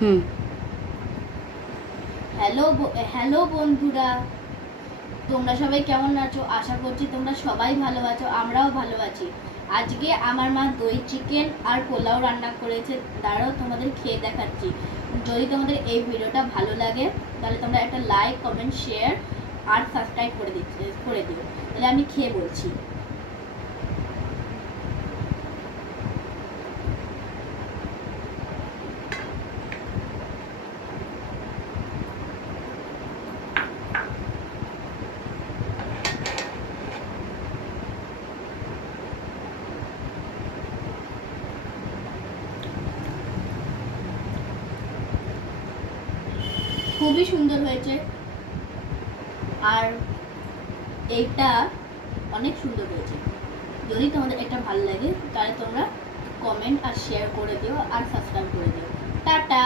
হুম। Hello hello বন্ধুরা, তোমরা সবাই কেমন আছো? আশা করছি তোমরা সবাই ভালো আছো, আমরাও ভালো আছি। আজকে আমার মা দই চিকেন আর পোলাও রান্না করেছে, দাঁড়াও তোমাদের খেয়ে দেখাচ্ছি। যদি তোমাদের এই ভিডিওটা ভালো লাগে তাহলে তোমরা একটা লাইক, কমেন্ট, শেয়ার আর সাবস্ক্রাইব করে দিও। তাহলে আমি খেয়ে বলছি। খুবই সুন্দর হয়েছে, আর এইটা অনেক সুন্দর হয়েছে। যদি তোমাদের এটা ভালো লাগে তাহলে তোমরা কমেন্ট আর শেয়ার করে দিও আর সাবস্ক্রাইব করে দিও। টাটা।